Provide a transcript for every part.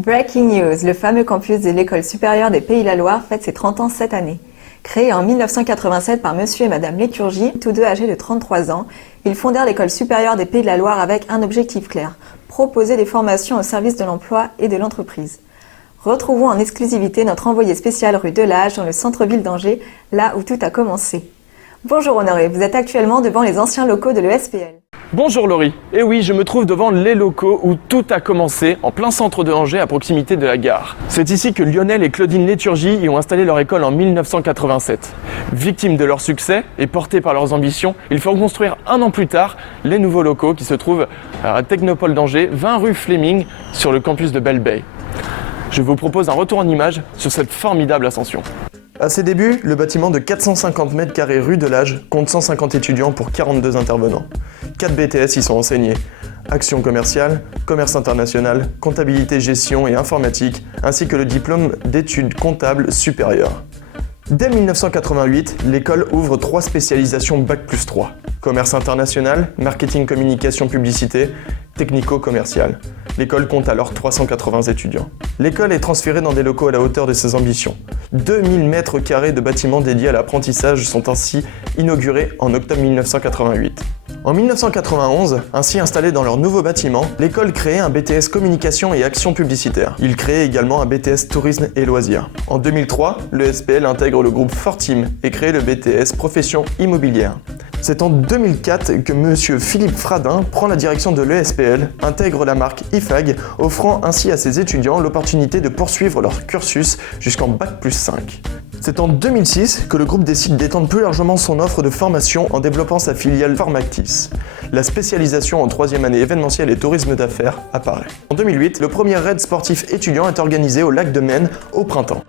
Breaking news, le fameux campus de l'École supérieure des Pays de la Loire fête ses 30 ans cette année. Créé en 1987 par monsieur et madame Léturgie, tous deux âgés de 33 ans, ils fondèrent l'École supérieure des Pays de la Loire avec un objectif clair, proposer des formations au service de l'emploi et de l'entreprise. Retrouvons en exclusivité notre envoyé spécial rue Delage dans le centre-ville d'Angers, là où tout a commencé. Bonjour Honoré, vous êtes actuellement devant les anciens locaux de l'ESPL. Bonjour Laurie, et oui, je me trouve devant les locaux où tout a commencé, en plein centre de Angers, à proximité de la gare. C'est ici que Lionel et Claudine Léturgie y ont installé leur école en 1987. Victimes de leur succès et portés par leurs ambitions, ils feront construire un an plus tard les nouveaux locaux qui se trouvent à Technopole d'Angers, 20 rue Fleming, sur le campus de Belle Bay. Je vous propose un retour en images sur cette formidable ascension. À ses débuts, le bâtiment de 450 mètres carrés rue Delage compte 150 étudiants pour 42 intervenants. 4 BTS y sont enseignés. Action commerciale, commerce international, comptabilité, gestion et informatique, ainsi que le diplôme d'études comptables supérieures. Dès 1988, l'école ouvre 3 spécialisations Bac+3. Commerce international, marketing, communication, publicité, technico-commercial. L'école compte alors 380 étudiants. L'école est transférée dans des locaux à la hauteur de ses ambitions. 2000 mètres carrés de bâtiments dédiés à l'apprentissage sont ainsi inaugurés en octobre 1988. En 1991, ainsi installé dans leur nouveau bâtiment, l'école créait un BTS communication et action publicitaire. Il créait également un BTS tourisme et loisirs. En 2003, l'ESPL intègre le groupe Fortim et crée le BTS profession immobilière. C'est en 2004 que monsieur Philippe Fradin prend la direction de l'ESPL, intègre la marque IFAG, offrant ainsi à ses étudiants l'opportunité de poursuivre leur cursus jusqu'en Bac+5. C'est en 2006 que le groupe décide d'étendre plus largement son offre de formation en développant sa filiale Formactis. La spécialisation en 3e année événementielle et tourisme d'affaires apparaît. En 2008, le premier raid sportif étudiant est organisé au lac de Maine au printemps.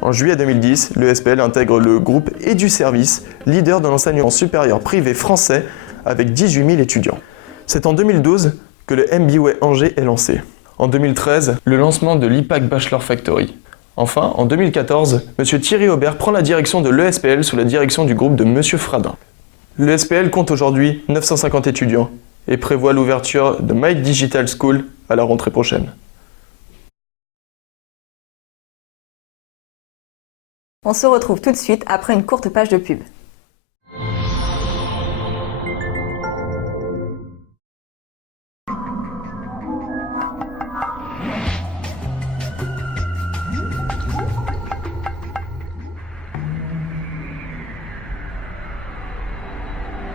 En juillet 2010, l'ESPL intègre le groupe EduService, leader de l'enseignement supérieur privé français avec 18 000 étudiants. C'est en 2012 que le MBA Angers est lancé. En 2013, le lancement de l'IPAC Bachelor Factory. Enfin, en 2014, M. Thierry Aubert prend la direction de l'ESPL sous la direction du groupe de M. Fradin. L'ESPL compte aujourd'hui 950 étudiants et prévoit l'ouverture de My Digital School à la rentrée prochaine. On se retrouve tout de suite après une courte page de pub.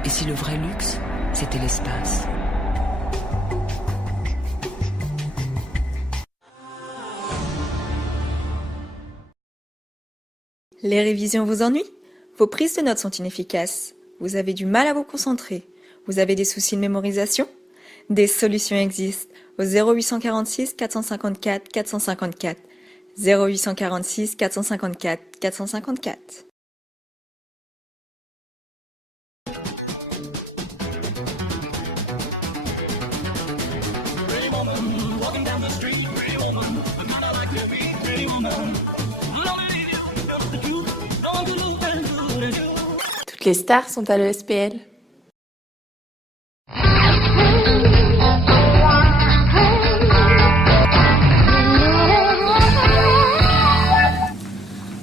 Et si le vrai luxe, c'était l'espace ? Les révisions vous ennuient ? Vos prises de notes sont inefficaces. Vous avez du mal à vous concentrer. Vous avez des soucis de mémorisation ? Des solutions existent au 0846 454 454. 0846 454 454. Toutes les stars sont à l'ESPL.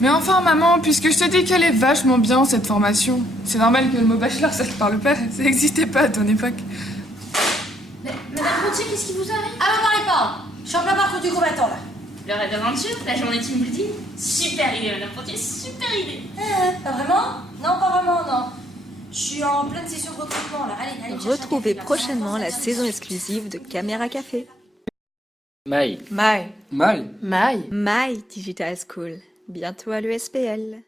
Mais enfin maman, puisque je te dis qu'elle est vachement bien cette formation, c'est normal que le mot bachelor ça te parle pas, ça n'existait pas à ton époque. Mais, Madame Pontier, qu'est-ce qui vous arrive? Ah, me parlez pas. Je suis en plein parcours du combattant là. Le raid d'aventure, la journée team building. Super idée, Madame Pontier, super idée. Pas vraiment? Non, pas vraiment, non. Je suis en pleine session de recrutement là. Allez, Retrouvez prochainement la saison exclusive de Caméra Café. My Digital School. Bientôt à l'ESPL.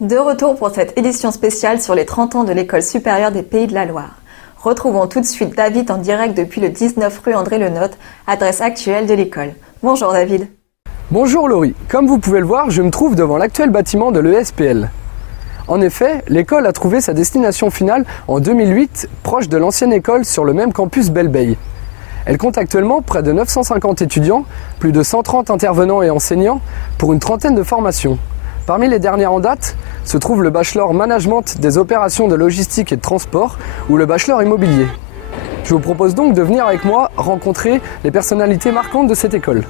De retour pour cette édition spéciale sur les 30 ans de l'École supérieure des Pays de la Loire. Retrouvons tout de suite David en direct depuis le 19 rue André Lenotte, adresse actuelle de l'école. Bonjour David. Bonjour Laurie, comme vous pouvez le voir, je me trouve devant l'actuel bâtiment de l'ESPL. En effet, l'école a trouvé sa destination finale en 2008, proche de l'ancienne école sur le même campus Belle Bay. Elle compte actuellement près de 950 étudiants, plus de 130 intervenants et enseignants, pour une trentaine de formations. Parmi les dernières en date se trouve le bachelor management des opérations de logistique et de transport ou le bachelor immobilier. Je vous propose donc de venir avec moi rencontrer les personnalités marquantes de cette école.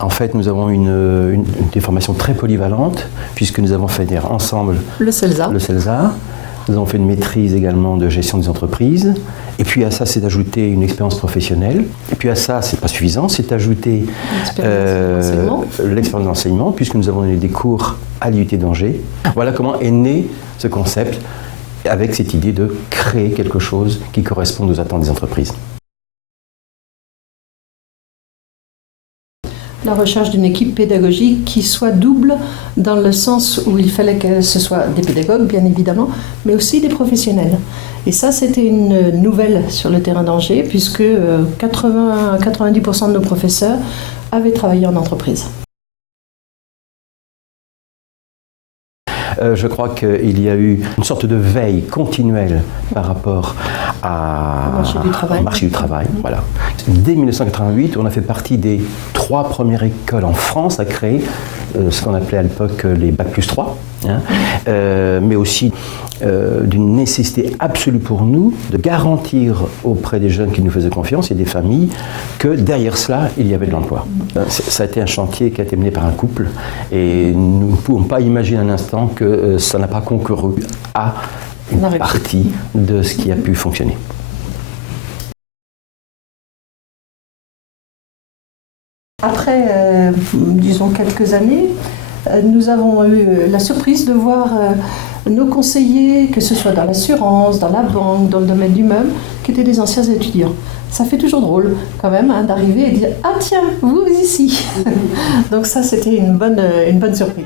En fait, nous avons des formations très polyvalentes, puisque nous avons fait ensemble Le CELSA. le CELSA. Nous avons fait une maîtrise également de gestion des entreprises. Et puis à ça, c'est ajouté une expérience professionnelle. Et puis à ça, c'est pas suffisant, c'est ajouté l'expérience d'enseignement, puisque nous avons donné des cours à l'IUT d'Angers. Voilà comment est né ce concept, avec cette idée de créer quelque chose qui corresponde aux attentes des entreprises. La recherche d'une équipe pédagogique qui soit double dans le sens où il fallait que ce soit des pédagogues, bien évidemment, mais aussi des professionnels. Et ça, c'était une nouvelle sur le terrain d'Angers, puisque 80-90% de nos professeurs avaient travaillé en entreprise. Je crois qu'il y a eu une sorte de veille continuelle par rapport au marché du travail. Voilà. Dès 1988, on a fait partie des 3 premières écoles en France à créer ce qu'on appelait à l'époque les Bac plus 3, mais aussi d'une nécessité absolue pour nous de garantir auprès des jeunes qui nous faisaient confiance et des familles que derrière cela, il y avait de l'emploi. Ça a été un chantier qui a été mené par un couple et nous ne pouvons pas imaginer un instant que ça n'a pas concouru à une partie de ce qui a pu fonctionner. Après, disons quelques années, nous avons eu la surprise de voir nos conseillers, que ce soit dans l'assurance, dans la banque, dans le domaine du meuble, qui étaient des anciens étudiants. Ça fait toujours drôle quand même d'arriver et de dire « Ah tiens, vous ici !» Donc ça, c'était une bonne surprise.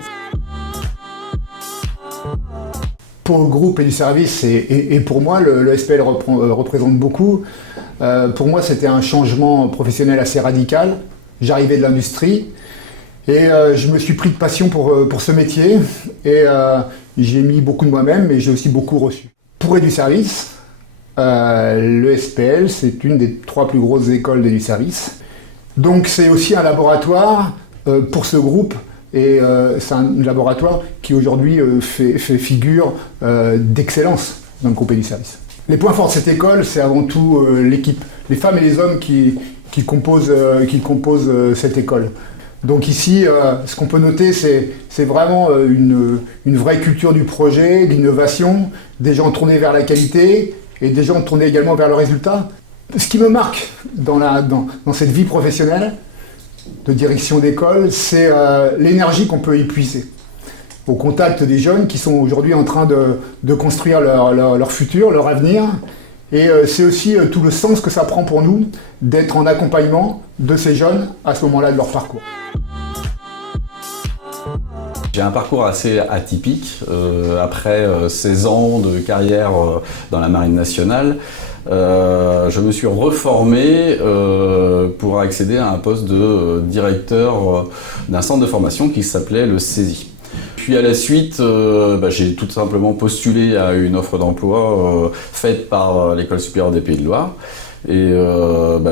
Pour le groupe et du service, et pour moi, le SPL représente beaucoup. Pour moi, c'était un changement professionnel assez radical. J'arrivais de l'industrie et je me suis pris de passion pour ce métier et j'ai mis beaucoup de moi-même et j'ai aussi beaucoup reçu. Pour du service, le SPL, c'est une des 3 plus grosses écoles du service. Donc c'est aussi un laboratoire pour ce groupe et c'est un laboratoire qui aujourd'hui fait figure d'excellence dans le groupe du service. Les points forts de cette école, c'est avant tout l'équipe, les femmes et les hommes qui composent cette école. Donc ici, ce qu'on peut noter, c'est vraiment une vraie culture du projet, d'innovation, des gens tournés vers la qualité et des gens tournés également vers le résultat. Ce qui me marque dans cette vie professionnelle de direction d'école, c'est l'énergie qu'on peut y puiser. Au contact des jeunes qui sont aujourd'hui en train de construire leur futur, leur avenir. Et c'est aussi tout le sens que ça prend pour nous d'être en accompagnement de ces jeunes à ce moment-là de leur parcours. J'ai un parcours assez atypique. Après 16 ans de carrière dans la Marine nationale, je me suis reformé pour accéder à un poste de directeur d'un centre de formation qui s'appelait le CESI. Puis à la suite, j'ai tout simplement postulé à une offre d'emploi faite par l'École supérieure des Pays de Loire. Et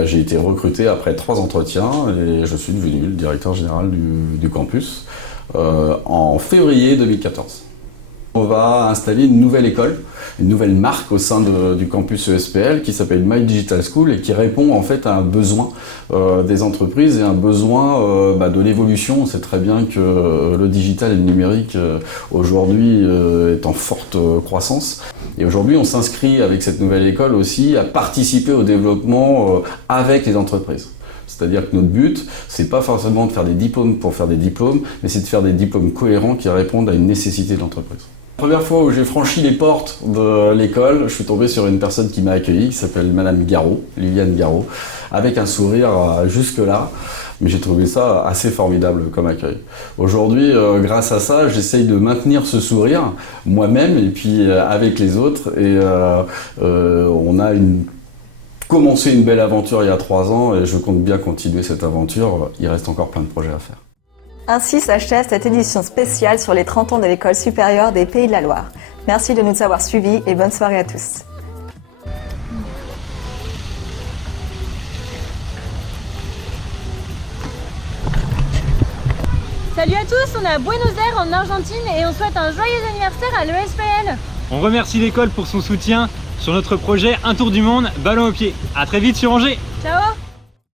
j'ai été recruté après 3 entretiens et je suis devenu le directeur général du campus en février 2014. On va installer une nouvelle école, une nouvelle marque au sein du campus ESPL qui s'appelle My Digital School et qui répond en fait à un besoin des entreprises et un besoin de l'évolution. On sait très bien que le digital et le numérique aujourd'hui est en forte croissance. Et aujourd'hui, on s'inscrit avec cette nouvelle école aussi à participer au développement avec les entreprises. C'est-à-dire que notre but, c'est pas forcément de faire des diplômes pour faire des diplômes, mais c'est de faire des diplômes cohérents qui répondent à une nécessité de l'entreprise. La première fois où j'ai franchi les portes de l'école, je suis tombé sur une personne qui m'a accueilli, qui s'appelle Madame Garot, Liliane Garot, avec un sourire jusque-là. Mais j'ai trouvé ça assez formidable comme accueil. Aujourd'hui, grâce à ça, j'essaye de maintenir ce sourire moi-même et puis avec les autres. Et on a commencé une belle aventure il y a 3 ans et je compte bien continuer cette aventure. Il reste encore plein de projets à faire. Ainsi s'achève cette édition spéciale sur les 30 ans de l'École supérieure des Pays de la Loire. Merci de nous avoir suivis et bonne soirée à tous. Salut à tous, on est à Buenos Aires en Argentine et on souhaite un joyeux anniversaire à l'ESPL. On remercie l'école pour son soutien sur notre projet Un tour du monde, ballon au pied. A très vite sur Angers. Ciao.